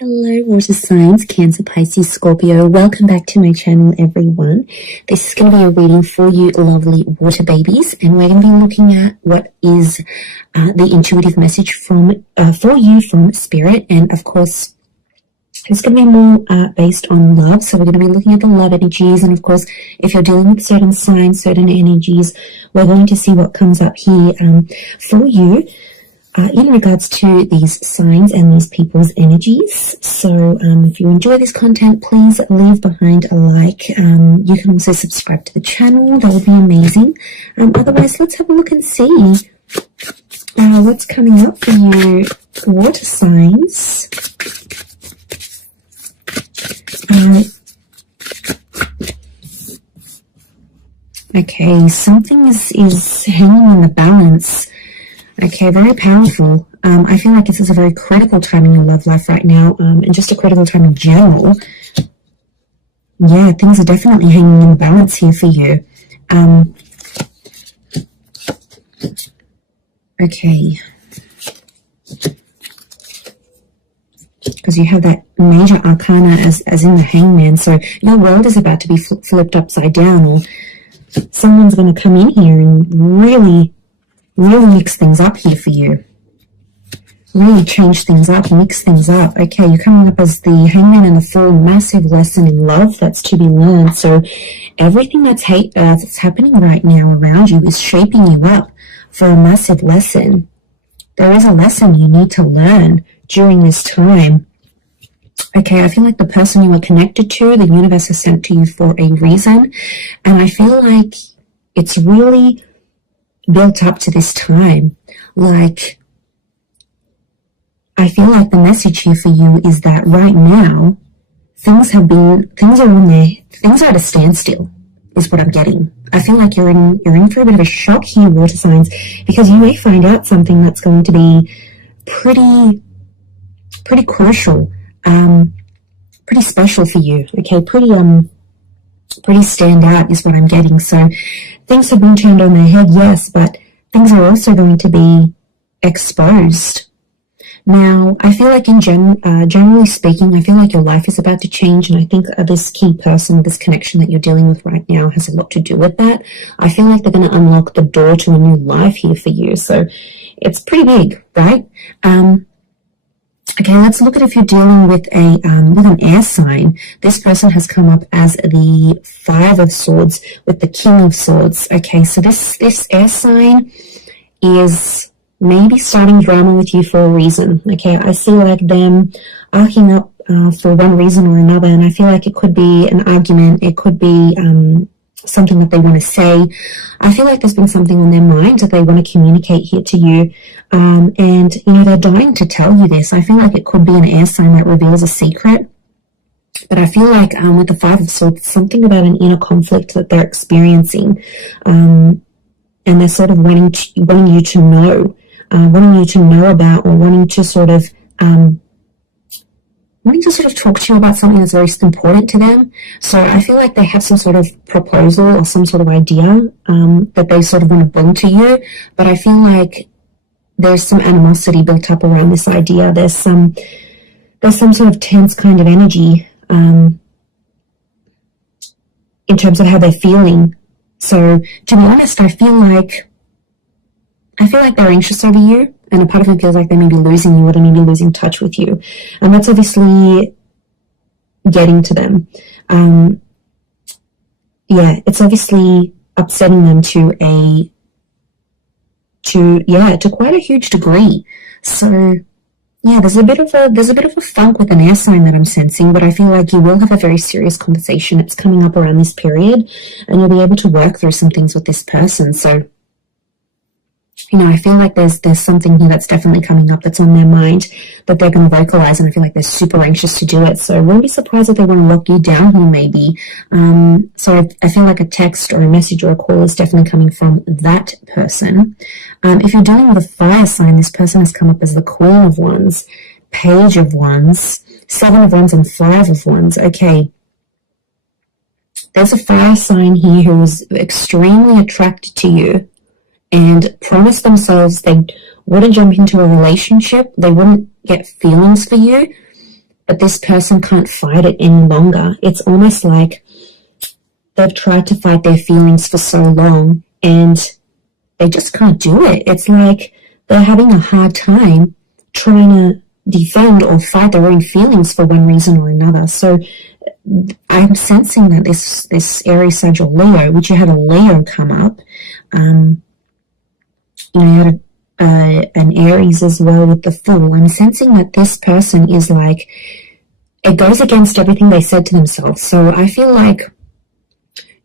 Hello water signs, Cancer, Pisces, Scorpio. Welcome back to my channel, everyone. This is going to be a reading for you lovely water babies, and we're going to be looking at what is the intuitive message for you from Spirit. And of course, it's going to be more based on love. So we're going to be looking at the love energies, and of course, if you're dealing with certain signs, certain energies, we're going to see what comes up here for you. In regards to these signs and these people's energies. So if you enjoy this content, please leave behind a like. You can also subscribe to the channel. That would be amazing. Otherwise, let's have a look and see what's coming up for you, water signs. Okay, something is hanging in the balance. Okay, very powerful. I feel like this is a very critical time in your love life right now, and just a critical time in general. Yeah, things are definitely hanging in the balance here for you. Okay. Because you have that major arcana as in the Hangman, so your world is about to be flipped upside down, or someone's going to come in here and really mix things up here for you. Really change things up, mix things up. Okay, you're coming up as the Hangman and the Fool, massive lesson in love that's to be learned. So everything that's happening right now around you is shaping you up for a massive lesson. There is a lesson you need to learn during this time. Okay, I feel like the person you are connected to, the universe has sent to you for a reason. And I feel like it's really built up to this time. Like, I feel like the message here for you is that right now things are at a standstill, is what I'm getting. I feel like you're in for a bit of a shock here, water signs, because you may find out something that's going to be pretty crucial, pretty special for you. Okay, pretty stand out is what I'm getting. So things have been turned on their head, yes, but things are also going to be exposed. Now, I feel like generally speaking, I feel like your life is about to change, and I think this key person, this connection that you're dealing with right now has a lot to do with that. I feel like they're going to unlock the door to a new life here for you. So it's pretty big, right? Okay, let's look at if you're dealing with an air sign. This person has come up as the Five of Swords with the King of Swords. Okay, so this air sign is maybe starting drama with you for a reason. Okay, I see like them arcing up for one reason or another, and I feel like it could be an argument. It could be something that they want to say. I feel like there's been something on their mind that they want to communicate here to you, and you know, they're dying to tell you this. I feel like it could be an air sign that reveals a secret, but I feel like with the Five of Swords, something about an inner conflict that they're experiencing, and they're sort of wanting you to know about, or wanting to sort of talk to you about something that's very important to them. So I feel like they have some sort of proposal or some sort of idea that they sort of want to bring to you. But I feel like there's some animosity built up around this idea. There's some sort of tense kind of energy in terms of how they're feeling. So to be honest, I feel like they're anxious over you, and a part of them feels like they may be losing you, or they may be losing touch with you. And that's obviously getting to them. Yeah, it's obviously upsetting them to quite a huge degree. So yeah, there's a bit of a funk with an air sign that I'm sensing, but I feel like you will have a very serious conversation. It's coming up around this period, and you'll be able to work through some things with this person. So, you know, I feel like there's something here that's definitely coming up that's on their mind that they're going to vocalize, and I feel like they're super anxious to do it. So I wouldn't be surprised if they want to lock you down here maybe. So I feel like a text or a message or a call is definitely coming from that person. If you're dealing with a fire sign, this person has come up as the Queen of Wands, Page of Wands, Seven of Wands, and Five of Wands. Okay. There's a fire sign here who is extremely attracted to you and promised themselves they wouldn't jump into a relationship, they wouldn't get feelings for you, but this person can't fight it any longer. It's almost like they've tried to fight their feelings for so long and they just can't do it. It's like they're having a hard time trying to defend or fight their own feelings for one reason or another. So I'm sensing that this Aries, Sag, or Leo, which you had a Leo come up, you had an Aries as well with the Fool. I'm sensing that this person is like, it goes against everything they said to themselves. So I feel like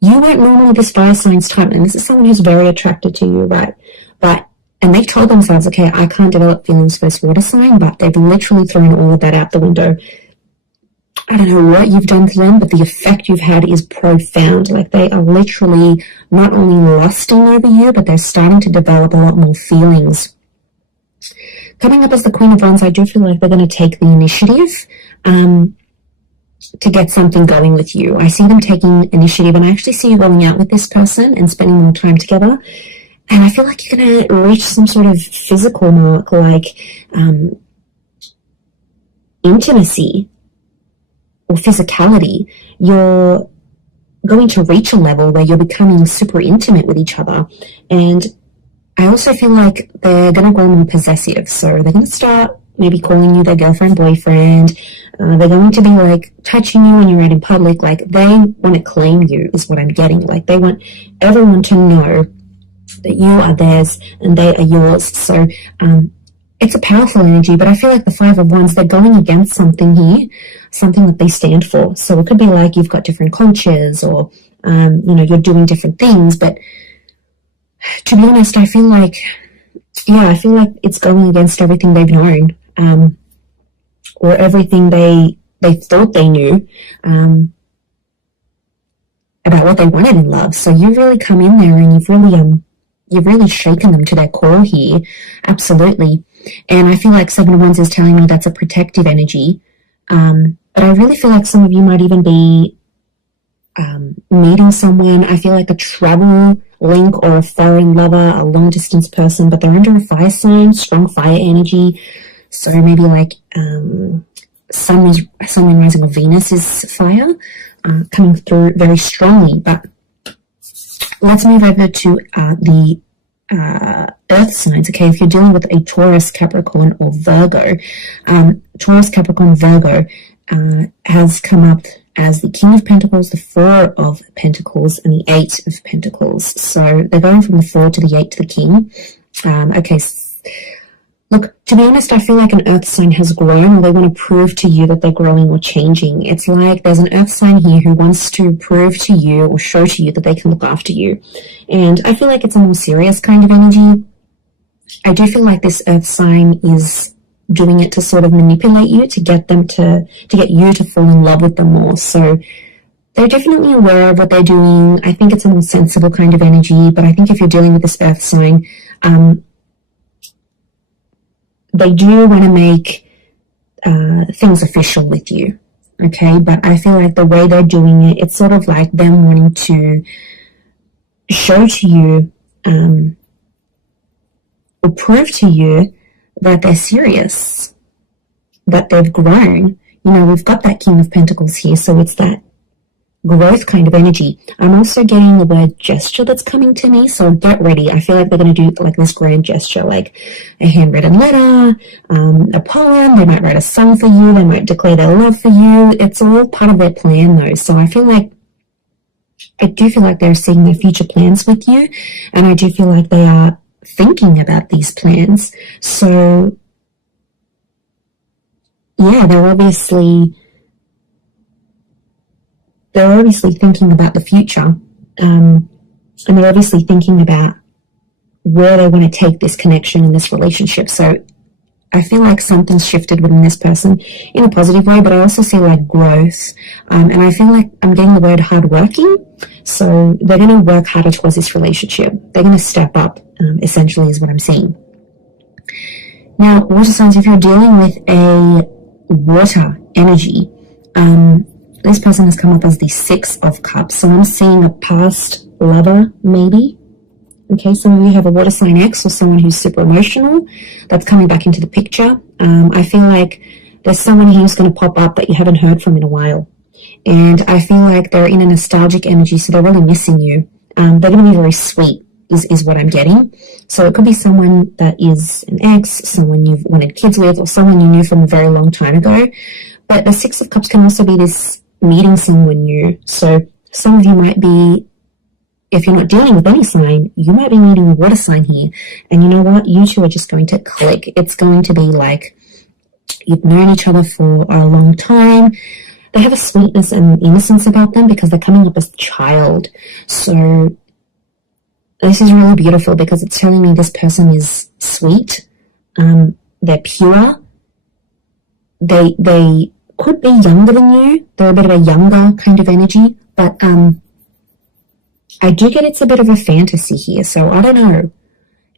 you weren't normally this fire signs type, and this is someone who's very attracted to you, right? And they've told themselves, okay, I can't develop feelings for this water sign, but they've literally thrown all of that out the window. I don't know what you've done to them, but the effect you've had is profound. Like, they are literally not only lusting over you, but they're starting to develop a lot more feelings. Coming up as the Queen of Wands, I do feel like they're going to take the initiative to get something going with you. I see them taking initiative, and I actually see you going out with this person and spending more time together. And I feel like you're going to reach some sort of physical mark, like intimacy or physicality. You're going to reach a level where you're becoming super intimate with each other. And I also feel like they're going to grow more possessive. So they're going to start maybe calling you their girlfriend, boyfriend. They're going to be like touching you when you're out in public. Like, they want to claim you is what I'm getting. Like, they want everyone to know that you are theirs and they are yours. So it's a powerful energy, but I feel like the Five of Wands, they're going against something here, something that they stand for. So it could be like you've got different cultures, or you're doing different things. But to be honest, I feel like it's going against everything they've known, or everything they thought they knew about what they wanted in love. So you really come in there and you've really shaken them to their core here. Absolutely. And I feel like Seven of Wands is telling me that's a protective energy. But I really feel like some of you might even be meeting someone. I feel like a travel link or a foreign lover, a long distance person, but they're under a fire sign, strong fire energy. So maybe like Sun rising of Venus is fire, coming through very strongly. But let's move over to the earth signs. Okay, if you're dealing with a Taurus, Capricorn, or Virgo, Taurus, Capricorn, Virgo has come up as the King of Pentacles, the Four of Pentacles, and the Eight of Pentacles. So they're going from the Four to the Eight to the King. Okay, look, to be honest, I feel like an earth sign has grown, or they want to prove to you that they're growing or changing. It's like there's an earth sign here who wants to prove to you or show to you that they can look after you. And I feel like it's a more serious kind of energy. I do feel like this earth sign is doing it to sort of manipulate you, to get them to get you to fall in love with them more. So they're definitely aware of what they're doing. I think it's a more sensible kind of energy. But I think if you're dealing with this earth sign, they do want to make things official with you, okay? But I feel like the way they're doing it, it's sort of like them wanting to show to you or prove to you that they're serious, that they've grown. We've got that King of Pentacles here, so it's that growth kind of energy. I'm also getting the word gesture that's coming to me, so get ready. I feel like they're going to do like this grand gesture, like a handwritten letter, a poem. They might write a song for you. They might declare their love for you. It's all part of their plan, though. So I do feel like they're seeing their future plans with you, and I do feel like they are thinking about these plans. So yeah, they're obviously thinking about the future, and they're obviously thinking about where they want to take this connection and this relationship. So I feel like something's shifted within this person in a positive way, but I also see like growth, and I feel like I'm getting the word hardworking. So they're going to work harder towards this relationship. They're going to step up, essentially, is what I'm seeing. Now, water signs, if you're dealing with a water energy, this person has come up as the Six of Cups. So I'm seeing a past lover, maybe. Okay, some of you have a water sign ex or someone who's super emotional that's coming back into the picture. I feel like there's someone who's going to pop up that you haven't heard from in a while. And I feel like they're in a nostalgic energy, so they're really missing you. They're going to be very sweet, is what I'm getting. So it could be someone that is an ex, someone you've wanted kids with, or someone you knew from a very long time ago. But the Six of Cups can also be this meeting someone new. So some of you might be, if you're not dealing with any sign, you might be meeting a water sign here. And you know what? You two are just going to click. It's going to be like you've known each other for a long time. They have a sweetness and innocence about them because they're coming up as a child. So this is really beautiful because it's telling me this person is sweet. They're pure. They could be younger than you. They're a bit of a younger kind of energy. But I do get it's a bit of a fantasy here. So I don't know.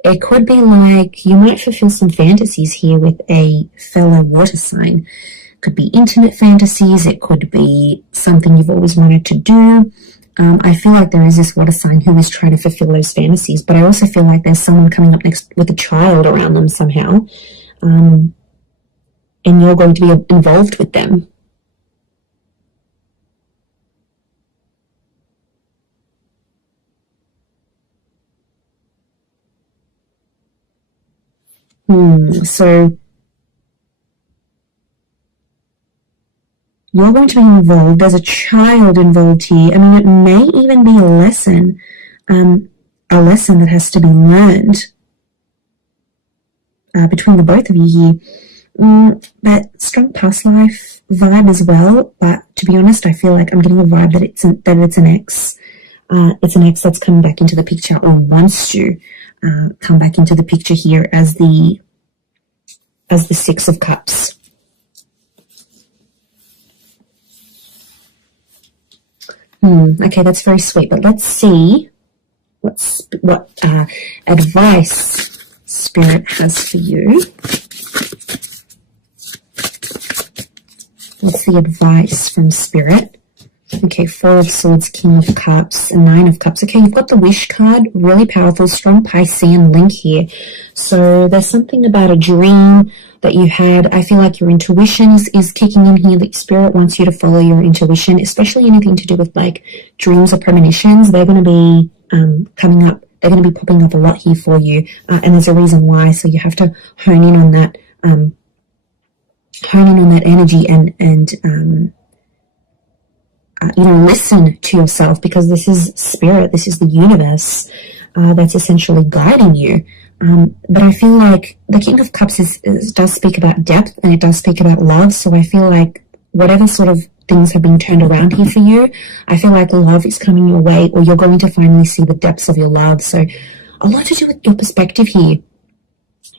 It could be like you might fulfill some fantasies here with a fellow water sign. It could be intimate fantasies. It could be something you've always wanted to do. I feel like there is this water sign who is trying to fulfill those fantasies, but I also feel like there's someone coming up next with a child around them somehow, and you're going to be involved with them. So you're going to be involved. There's a child involved here. I mean, it may even be a lesson that has to be learned between the both of you here. That strong past life vibe as well. But to be honest, I feel like I'm getting a vibe that it's an ex. It's an ex that's coming back into the picture or wants to come back into the picture here as the Six of Cups. Okay, that's very sweet, but let's see what advice Spirit has for you. What's the advice from Spirit? Okay, Four of Swords, King of Cups, and Nine of Cups. Okay, you've got the Wish card, really powerful, strong Piscean link here. So there's something about a dream that you had. I feel like your intuition is kicking in here. The Spirit wants you to follow your intuition, especially anything to do with like dreams or premonitions. They're going to be coming up. They're going to be popping up a lot here for you, and there's a reason why. So you have to hone in on that energy and listen to yourself, because this is Spirit, this is the universe that's essentially guiding you. But I feel like the King of Cups does speak about depth, and it does speak about love. So I feel like whatever sort of things have been turned around here for you, I feel like love is coming your way, or you're going to finally see the depths of your love. So a lot to do with your perspective here.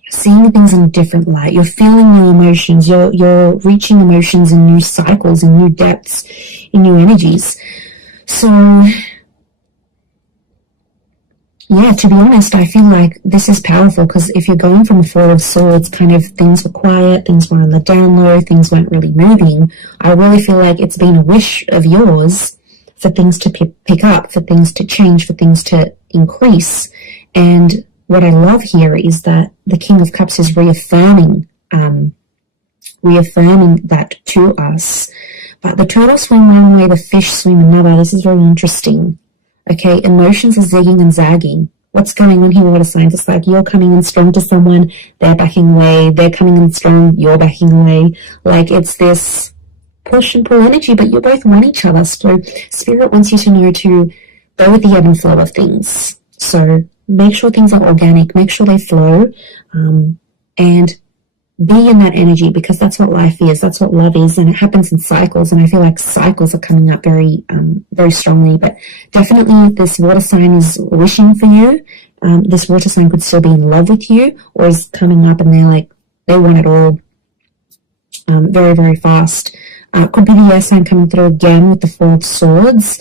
Seeing things in a different light. You're feeling your emotions. You're reaching emotions in new cycles, in new depths, in new energies. So, yeah, to be honest, I feel like this is powerful, because if you're going from the Four of Swords, kind of things were quiet, things were on the down low, things weren't really moving. I really feel like it's been a wish of yours for things to pick up, for things to change, for things to increase. And what I love here is that the King of Cups is reaffirming that to us. But the turtle swim one way, the fish swim another. This is very interesting. Okay, emotions are zigging and zagging. What's going on here? Water signs. It's like you're coming in strong to someone, they're backing away. They're coming in strong, you're backing away. Like it's this push and pull energy, but you both want each other. So Spirit wants you to know to go with the ebb and flow of things. So make sure things are organic, make sure they flow, and be in that energy, because that's what life is, that's what love is, and it happens in cycles. And I feel like cycles are coming up very strongly. But definitely this water sign is wishing for you. This water sign could still be in love with you, or is coming up and they want it all very, very fast. Could be the air sign coming through again with the Four of Swords.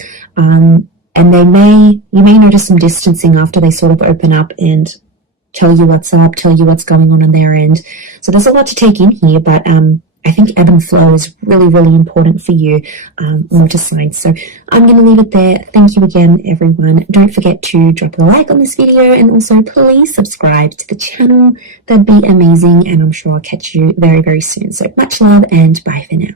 And you may notice some distancing after they sort of open up and tell you what's up, tell you what's going on their end. So there's a lot to take in here, but I think ebb and flow is really, really important for you, water signs. So I'm going to leave it there. Thank you again, everyone. Don't forget to drop a like on this video, and also please subscribe to the channel. That'd be amazing, and I'm sure I'll catch you very, very soon. So much love, and bye for now.